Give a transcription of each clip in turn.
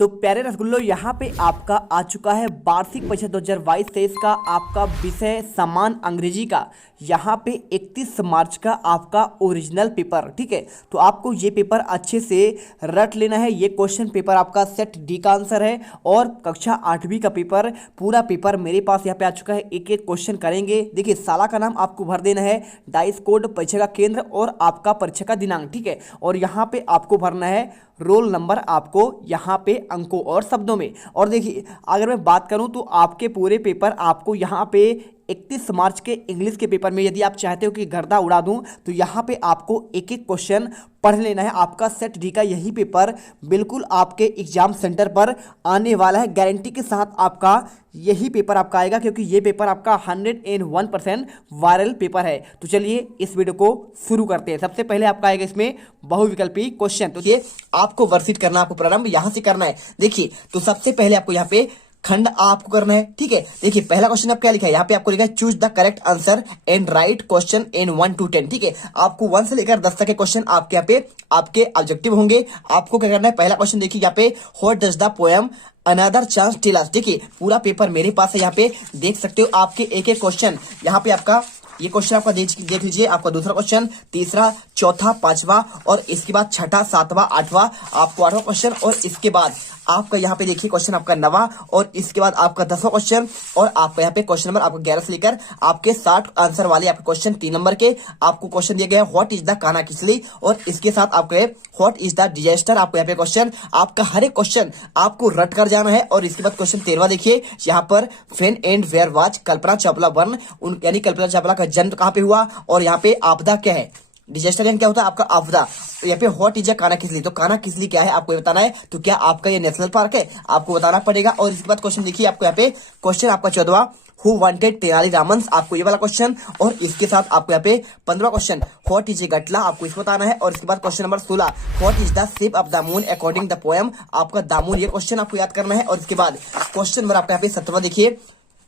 तो प्यारे रसगुल्लो यहाँ पे आपका आ चुका है वार्षिक परीक्षा 2022-23 का आपका विषय समान अंग्रेजी का। यहाँ पे 31 मार्च का आपका ओरिजिनल पेपर, ठीक है। तो आपको ये पेपर अच्छे से रट लेना है। ये क्वेश्चन पेपर आपका सेट डी का आंसर है और कक्षा 8वीं का पेपर, पूरा पेपर मेरे पास यहाँ पे आ चुका है। एक एक क्वेश्चन करेंगे। देखिए, साला का नाम आपको भर देना है, डाइस कोड, परीक्षा का केंद्र और आपका परीक्षा का दिनांक, ठीक है। और यहाँ पे आपको भरना है रोल नंबर, आपको यहाँ पे अंकों और शब्दों में। और देखिए, अगर मैं बात करूँ तो आपके पूरे पेपर आपको यहाँ पे 31 मार्च के इंग्लिश के पेपर में, यदि आप चाहते हो कि गर्दा उड़ा दूं, तो यहाँ पे आपको एक एक क्वेश्चन पढ़ लेना है। आपका सेट डी का यही पेपर बिल्कुल आपके एग्जाम सेंटर पर आने वाला है। गारंटी के साथ आपका यही पेपर आपका आएगा, क्योंकि ये पेपर आपका 101% वायरल पेपर है। तो चलिए इस वीडियो को शुरू करते हैं। सबसे पहले आपका आएगा इसमें बहुविकल्पी क्वेश्चन। तो ये आपको वर्कशीट करना, आपको प्रारंभ यहां से करना है। देखिए, तो सबसे पहले आपको यहाँ पे खंड आपको करना है, ठीक है। देखिए, पहला क्वेश्चन आप क्या लिखा है, यहाँ पे आपको लिखा है choose the correct answer and right question in 1 to 10, ठीक है। आपको 1 से लेकर 10 तक के क्वेश्चन आपके यहाँ पे आपके ऑब्जेक्टिव होंगे। आपको क्या करना है, पहला क्वेश्चन देखिए यहाँ पे, what does the poem another chance tell us. देखिए, पूरा पेपर मेरे पास है, यहाँ पे देख सकते हो। आपके एक एक क्वेश्चन यहाँ पे आपका ये क्वेश्चन आपका देख लीजिए, आपका दूसरा क्वेश्चन, तीसरा, चौथा, पांचवा और इसके बाद छठा, सातवां, आठवां, आपको 8वां क्वेश्चन और इसके बाद आपका यहाँ पे देखिए क्वेश्चन आपका 9वां और इसके बाद आपका 10वां क्वेश्चन और आपका यहाँ पे क्वेश्चन नंबर आपका 11 से लेकर आपके 60 आंसर वाले आपके क्वेश्चन 3 नंबर के आपको क्वेश्चन दिया गया है, व्हाट इज द काना किसली, और इसके साथ आपके व्हाट इज द डिजास्टर। आपको यहाँ पे क्वेश्चन, आपका हर एक क्वेश्चन आपको रट कर जाना है। और इसके बाद क्वेश्चन 13वां देखिए, यहाँ पर when and where was Kalpana Chawla born, यानी कल्पना चावला का जन्म कहाँ पे हुआ, और यहाँ पे आपदा क्या है, डिजास्टर यानी क्या होता है आपका आपदा। यहाँ पे व्हाट इज अ काना किसली, तो काना किसली क्या है आपको बताना है। तो क्या आपका ये नेशनल पार्क है, आपको बताना पड़ेगा। और इसके बाद क्वेश्चन देखिए, आपको यहाँ पे क्वेश्चन आपका 14वां, हु वांटेड तेनाली रामन, आपको ये वाला क्वेश्चन। और इसके साथ आपको यहाँ पे 15वां क्वेश्चन, व्हाट इज ए गटला, आपको इसको बताना है। और इसके बाद question number 16, what is the shape of the moon according the poem, आपका दामून, ये क्वेश्चन आपको याद करना है। और इसके बाद क्वेश्चन नंबर आपका यहाँ पे 17वां देखिए,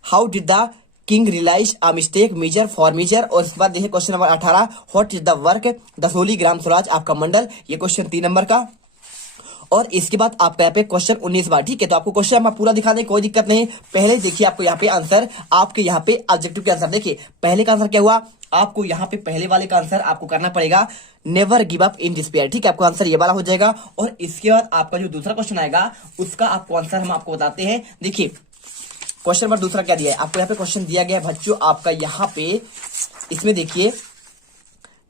how did the king realize a mistake major for major. और इसके बाद देखिए question number 18, what is the work Dasoli gram swaraj, आपका मंडल, ये क्वेश्चन 3 नंबर का। और इसके बाद आपका यहाँ पे क्वेश्चन 19वां, ठीक है। तो आपको क्वेश्चन हम पूरा दिखाने कोई दिक्कत नहीं। पहले देखिए आपको यहाँ पे आंसर, आपके यहाँ पे ऑब्जेक्टिव के आंसर देखिए। पहले का आंसर क्या हुआ, आपको यहाँ पे पहले वाले का आंसर आपको करना पड़ेगा never give up in despair, ठीक है। आपको आंसर ये वाला हो जाएगा। और इसके बाद आपका जो दूसरा क्वेश्चन आएगा उसका आपको आंसर हम आपको बताते हैं। देखिए, क्वेश्चन नंबर दूसरा क्या दिया है आपको, यहाँ पे क्वेश्चन दिया गया है बच्चों आपका यहाँ पे, इसमें देखिए,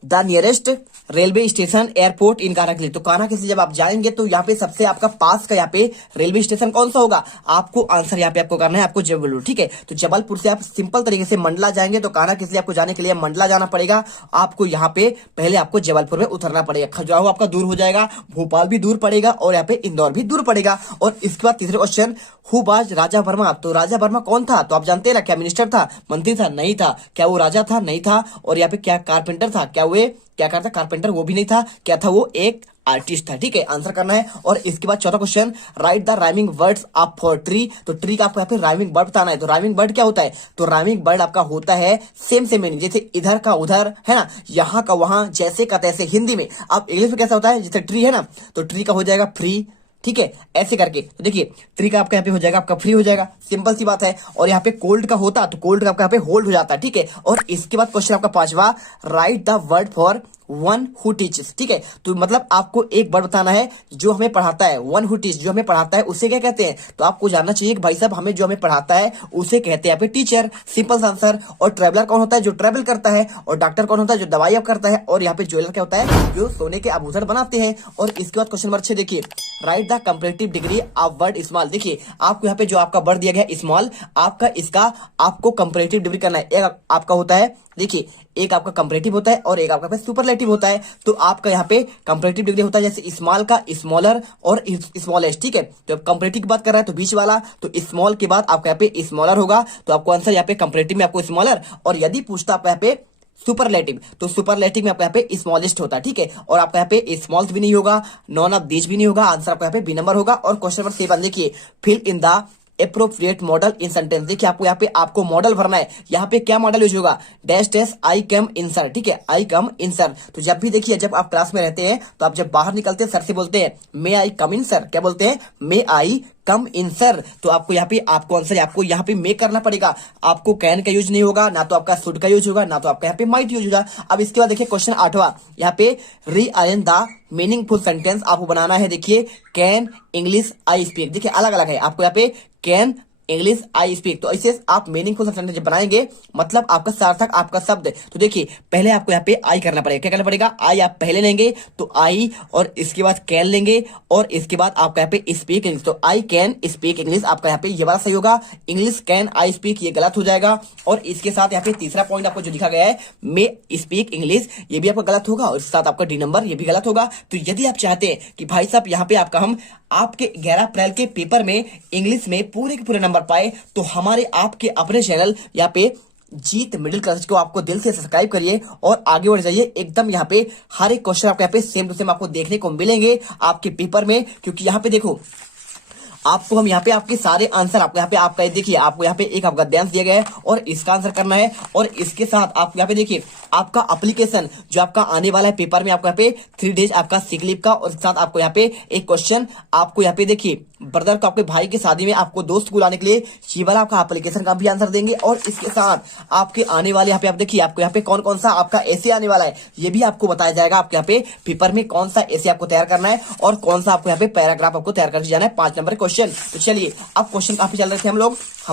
the nearest railway station airport in Kanakisli. तो कानाकिसली जब आप जाएंगे तो यहाँ पे सबसे आपका पास का यहाँ पे रेलवे स्टेशन कौन सा होगा, आपको आंसर यहाँ पे आपको करना है, आपको जबलपुर, ठीक है। तो जबलपुर से आप सिंपल तरीके से मंडला जाएंगे, तो कानाकिसली आपको जाने के लिए मंडला जाना पड़ेगा। आपको यहाँ पे पहले आपको जबलपुर में उतरना पड़ेगा। खजुराहो आपका दूर हो जाएगा, भोपाल भी दूर पड़ेगा और यहाँ पे इंदौर भी दूर पड़ेगा। और इसके बाद तीसरे क्वेश्चन, हु वाज राजा वर्मा, तो राजा वर्मा कौन था, तो आप जानते हैं ना, क्या मिनिस्टर था, मंत्री था, नहीं था, क्या वो राजा था, नहीं था। और यहाँ पे क्या कारपेंटर था, क्या वो क्या करता कारपेंटर, वो भी नहीं था, क्या था वो एक आर्टिस्ट था, ठीक है। आंसर करना है। और इसके बाद चौथा question, right the rhyming words of for tree, तो ट्री का आपको यहाँ पे राइमिंग वर्ड बताना है। तो राइमिंग वर्ड क्या होता है, तो राइमिंग वर्ड आपका होता है सेम सेम मीनिंग, जैसे इधर का उधर है ना, यहाँ का वहां, जैसे का तैसे। हिंदी में आप इंग्लिश में कैसा होता है, जैसे ट्री है ना, तो ट्री का हो जाएगा फ्री, ठीक है, ऐसे करके। तो देखिए, ट्री का आपका यहाँ पे हो जाएगा आपका फ्री हो जाएगा, सिंपल सी बात है। और यहाँ पे कोल्ड का होता तो कोल्ड का आपका यहाँ पे होल्ड हो जाता है, ठीक है। और इसके बाद क्वेश्चन आपका 5वां, write the word for one who teaches, ठीक है। तो मतलब आपको एक वर्ड बताना है जो हमें पढ़ाता है, वन हु टीच, जो हमें पढ़ाता है उसे क्या कहते हैं। तो आपको जानना चाहिए कि भाई साहब हमें जो हमें पढ़ाता है उसे कहते हैं यहाँ पे टीचर, सिंपल सा आंसर। और ट्रेवलर कौन होता है, जो ट्रेवल करता है। और डॉक्टर कौन होता है, जो दवाई करता है। और यहाँ पे ज्वेलर क्या होता है, जो सोने के आभूषण बनाते हैं। और इसके बाद क्वेश्चन नंबर 6 देखिए, right the comparative degree of word small. देखिए, आपको यहाँ पे जो आपका वर्ड दिया गया है स्मॉल, आपका इसका आपको कंपैरेटिव डिग्री करना है। एक आपका होता है, देखिए, एक आपका कंपैरेटिव होता है और एक आपका सुपरलेटिव होता है। तो आपका यहाँ पे कंपैरेटिव डिग्री होता है जैसे स्मॉल का स्मॉलर और स्मॉलेस्ट, ठीक है। तो कंपैरेटिव की बात कर रहा है तो बीच वाला, तो स्मॉल के बाद आपका यहाँ पे स्मॉलर होगा। तो आपको आंसर यहाँ पे कंपैरेटिव में आपको स्मॉलर, और यदि पूछता आपका यहाँ पे सुपरलेटिव, तो सुपरलेटिव में आपका यहाँ पे स्मॉलेस्ट होता है, ठीक है। और आपका यहाँ पे स्मॉल्स भी नहीं होगा, नॉन ऑफ दीज भी नहीं होगा, आंसर आपका यहाँ पे बी नंबर होगा। और क्वेश्चन नंबर 7 देखिए, fill in the appropriate modal in sentence. देखिए आपको यहाँ पे आपको मॉडल भरना है। यहाँ पे क्या मॉडल यूज होगा, dash dash I come in sir, ठीक है, आई कम इन सर। तो जब भी देखिए जब आप क्लास में रहते हैं तो आप जब बाहर निकलते हैं सर से बोलते हैं मे आई कम इन सर, क्या बोलते हैं, मे आई कम इन सर। तो आपको यहाँ पे आपको आंसर आपको यहाँ पे मेक करना पड़ेगा। आपको कैन का यूज नहीं होगा, ना तो आपका शुड का यूज होगा, ना तो आपका यहाँ पे माइट यूज होगा। अब इसके बाद देखिए क्वेश्चन 8वां, यहाँ पे रीअरेंज द मीनिंगफुल सेंटेंस आपको बनाना है। देखिए कैन इंग्लिश आई स्पीक, देखिए अलग अलग है आपको यहाँ पे कैन इंग्लिश आई स्पीक। तो ऐसे आप मीनिंगफुल सेंटेंस जब बनाएंगे मतलब आपका सार्थक आपका शब्द। तो देखिए पहले आपको यहाँ पे आई करना पड़ेगा। क्या करना पड़ेगा, आई आप पहले लेंगे तो आई, और इसके बाद कैन लेंगे, और इसके बाद आपका यहाँ पे स्पीक इंग्लिश। तो आई कैन स्पीक इंग्लिश आपका यहाँ पे ये वाला सही होगा। इंग्लिश कैन आई स्पीक ये गलत हो जाएगा। और इसके साथ यहाँ पे तीसरा पॉइंट आपको जो लिखा गया है मे स्पीक इंग्लिश, ये भी आपका गलत होगा। और इसके साथ आपका डी नंबर ये भी गलत होगा। तो यदि आप चाहते हैं कि भाई साहब यहाँ पे आपका हम आपके 11 अप्रैल के पेपर में इंग्लिश में पूरे के पूरे नंबर पाए, तो हमारे आपके अपने चैनल यहाँ पे जीत मिडिल क्लास को आपको दिल से सब्सक्राइब करिए और आगे बढ़ जाइए। एकदम यहाँ पे हर एक क्वेश्चन आपको यहाँ पे सेम टू सेम आपको देखने को मिलेंगे आपके पेपर में। क्योंकि यहाँ पे देखो आपको हम यहाँ पे आपके सारे आंसर आपको यहाँ पे आपका देखिए आपको यहाँ पे एक आपका गद्यांश दिया गया है और इसका आंसर करना है। और इसके साथ आप यहाँ पे देखिए आपका एप्लीकेशन जो आपका आने वाला है पेपर में आपको यहाँ पे 3 डेज आपका सिक लीव का, और इसके साथ आपको यहाँ पे एक क्वेश्चन आपको यहाँ पे देखिए ब्रदर को आपके भाई की शादी में आपको दोस्त को बुलाने के लिए ये वाला आपका एप्लीकेशन का भी आंसर देंगे। और इसके साथ आपके आने वाले यहाँ पे आप देखिए आपको यहाँ पे कौन कौन सा आपका ऐसे आने वाला है ये भी आपको बताया जाएगा। आपके यहाँ पे पेपर में कौन सा ऐसे आपको तैयार करना है और कौन सा आपको यहाँ पे पैराग्राफ आपको तैयार करके जाना है 5 नंबर क्वेश्चन। तो चलिए अब क्वेश्चन काफी चल रहे थे हम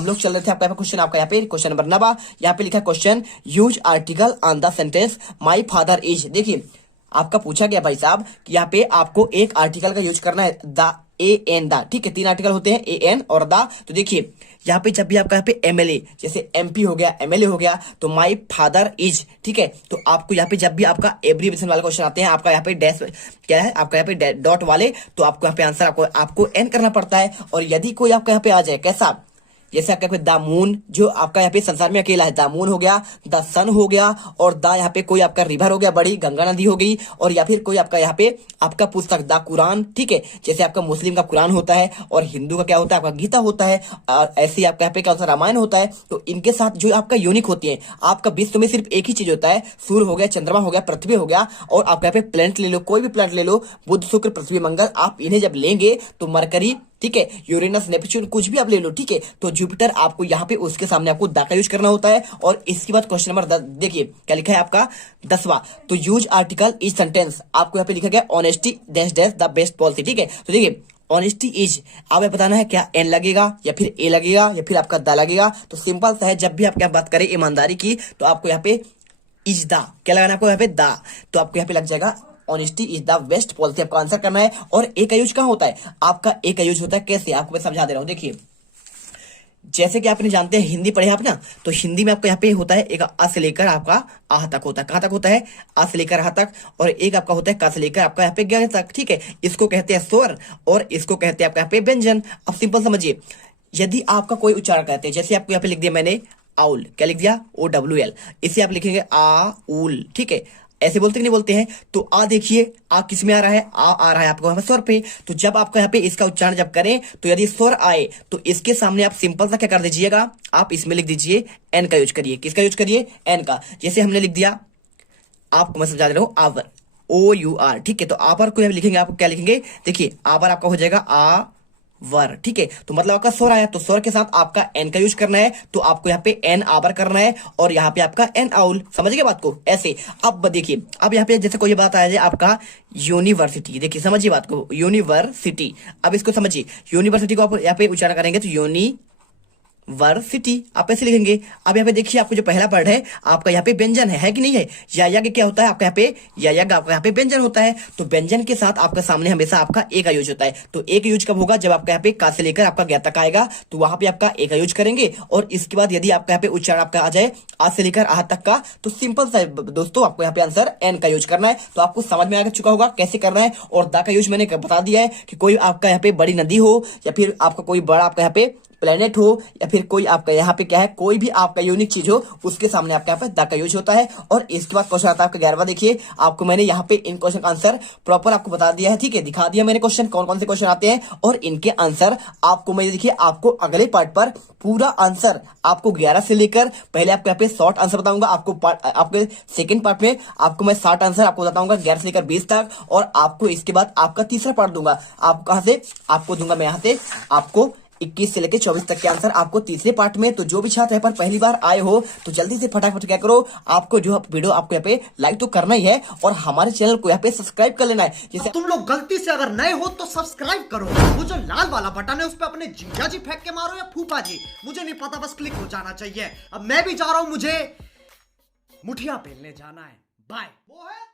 लोग चल रहे थे आपका क्वेश्चन आपका यहाँ पे क्वेश्चन नंबर 9 यहाँ पे लिखा question use article on the sentence my father is. देखिए आपका पूछा गया भाई साहब कि यहाँ पे आपको एक आर्टिकल का यूज करना है द ए एन द, ठीक है, 3 आर्टिकल होते हैं ए एन और द। तो देखिए यहाँ पे जब भी आपका यहाँ पे एमएलए जैसे एमपी हो गया एमएलए हो गया तो माई फादर इज, ठीक है। तो आपको यहाँ पे जब भी आपका एब्रीविएशन वाले क्वेश्चन आते हैं आपका यहाँ पे डैश क्या है आपका यहाँ पे डॉट वाले, तो आपको यहाँ पे आंसर आपको एन करना पड़ता है। और यदि कोई आपका यहाँ पे आ जाए कैसा, जैसे आपका द मून जो आपका यहाँ पे संसार में अकेला है, द मून हो गया, द सन हो गया, और द यहाँ पे कोई आपका रिवर हो गया बड़ी गंगा नदी हो गई, और या फिर कोई आपका यहाँ पे आपका पुस्तक द कुरान, ठीक है, जैसे आपका मुस्लिम का कुरान होता है और हिंदू का क्या होता है आपका गीता होता है, और ऐसे आपका यहाँ पे क्या होता है रामायण होता है। तो इनके साथ जो आपका यूनिक होती है आपका विश्व में सिर्फ एक ही चीज होता है, सूर्य हो गया, चंद्रमा हो गया, पृथ्वी हो गया, और आपका यहाँ पे प्लेनेट ले लो, कोई भी प्लेनेट ले लो, बुध शुक्र पृथ्वी मंगल, आप इन्हें जब लेंगे तो मरकरी, ठीक है, यूरेनस नेपच्यून कुछ भी आप ले लो, ठीक है, तो जुपिटर आपको यहाँ पे उसके सामने आपको दा का यूज करना होता है। और इसके बाद क्वेश्चन नंबर 10 देखिए क्या लिखा है आपका 10वां, तो यूज आर्टिकल इज सेंटेंस आपको यहाँ पे लिखा गया honesty dash dash the best policy, ठीक है। तो देखिए ऑनेस्टी इज आपको बताना है क्या एन लगेगा या फिर ए लगेगा या फिर आपका द लगेगा। तो सिंपल सा है, जब भी आप क्या बात करें ईमानदारी की तो आपको यहाँ पे इज द क्या लगाना है आपको यहाँ पे द, तो आपको यहाँ पे लग जाएगा honesty is the best policy, आपका आंसर करना है। और ए का यूज कहाँ होता है, आपका ए का यूज होता है कैसे आपको मैं समझा दे रहा हूं। देखिए जैसे कि आपने जानते हैं हिंदी पढ़े आप ना, तो हिंदी में आपका यहाँ पे होता है एक अ से लेकर आपका आह तक होता है, कहाँ तक होता है आ से लेकर आह तक, और एक आपका होता है का से लेकर आपका यहाँ पे ग तक, ठीक है। इसको कहते हैं स्वर और इसको कहते हैं आपका यहाँ पे व्यंजन। अब सिंपल समझिए, यदि आपका कोई उच्चारण कहते हैं, जैसे आपको यहाँ पे लिख दिया मैंने आउल, क्या लिख दिया OWL, इसे आप लिखेंगे आउल, ठीक है, ऐसे बोलते कि नहीं बोलते हैं। तो आ देखिए आ किस में आ रहा है, आ रहा है आपको यहाँ स्वर पे। तो जब आपका यहाँ पे इसका उच्चारण जब करें तो यदि स्वर आए तो इसके सामने आप सिंपल सा क्या कर दीजिएगा, आप इसमें लिख दीजिए एन का यूज करिए। किसका यूज करिए, एन का। जैसे हमने लिख दिया, आपको मैं समझा दे रहा हूं, आवर OUR, ठीक है। तो आवर को लिखेंगे, आपको क्या लिखेंगे, देखिए आवर आपका हो जाएगा आ वर, ठीक है। तो मतलब आपका स्वर आया तो स्वर के साथ आपका एन का यूज करना है, तो आपको यहाँ पे एन आवर करना है और यहाँ पे आपका एन आउल, समझ गए बात को ऐसे। अब देखिए अब यहाँ पे जैसे कोई बात आ जाए आपका यूनिवर्सिटी, देखिए समझिए बात को, यूनिवर्सिटी। अब इसको समझिए, यूनिवर्सिटी को आप यहाँ पे उच्चारण करेंगे तो यूनिवर्सिटी आप ऐसे लिखेंगे। अब यहाँ पे देखिए आपको जो पहला वर्ड है आपका यहाँ पे व्यंजन है कि नहीं है, या यज्ञ क्या होता है आपका यहाँ पे, या यज्ञ आपका यहाँ पे व्यंजन होता है। तो व्यंजन के साथ आपका सामने हमेशा आपका ए का यूज होता है। तो ए का यूज कब होगा, जब आपका यहाँ पे का से लेकर आपका ज्ञ तक आएगा तो वहां पे आपका ए का यूज करेंगे। और इसके बाद यदि आपका यहाँ पे उच्चारण आपका आ जाए आ से लेकर आह तक का, तो सिंपल सा दोस्तों आपको यहाँ पे आंसर एन का यूज करना है। तो आपको समझ में आ चुका होगा कैसे करना है। और दा का यूज मैंने बता दिया है कि कोई आपका यहाँ पे बड़ी नदी हो या फिर आपका कोई बड़ा आपका यहाँ पे प्लेनेट हो या फिर कोई आपका यहाँ पे क्या है, कोई भी आपका यूनिक चीज हो, उसके सामने आपके यहाँ पे द का यूज होता है। और इसके बाद क्वेश्चन आता है आपका 11वां। देखिए आपको मैंने यहाँ पे इन क्वेश्चन का आंसर प्रॉपर आपको बता दिया है, ठीक है, दिखा दिया मैंने क्वेश्चन कौन कौन से क्वेश्चन आते हैं और इनके आंसर आपको मैं देखिए आपको अगले पार्ट पर पूरा आंसर आपको 11 से लेकर पहले आपको यहाँ पे शॉर्ट आंसर बताऊंगा, आपके सेकंड पार्ट में आपको मैं 60 आंसर आपको बताऊंगा 11 से लेकर 20 तक, और आपको इसके बाद आपका तीसरा पार्ट दूंगा। आप कहां से आपको दूंगा मैं यहाँ से आपको 21 से लेकर 24 तक के आंसर आपको तीसरे पार्ट में। तो जो भी छात्र यहाँ पर पहली बार आए हो तो जल्दी से फटाफट क्या करो, आपको जो वीडियो आपको यहाँ पे लाइक तो करना ही है और हमारे चैनल को यहाँ पे सब्सक्राइब कर लेना है। जैसे तुम लोग गलती से अगर नए हो तो सब्सक्राइब करो, वो जो लाल वाला बटन है उस पर अपने जीजा जी फेंक के मारो या फूफा जी, मुझे नहीं पता, बस क्लिक हो जाना चाहिए। अब मैं भी जा रहा हूं, मुझे मुठिया पेलने जाना है। बाय। वो है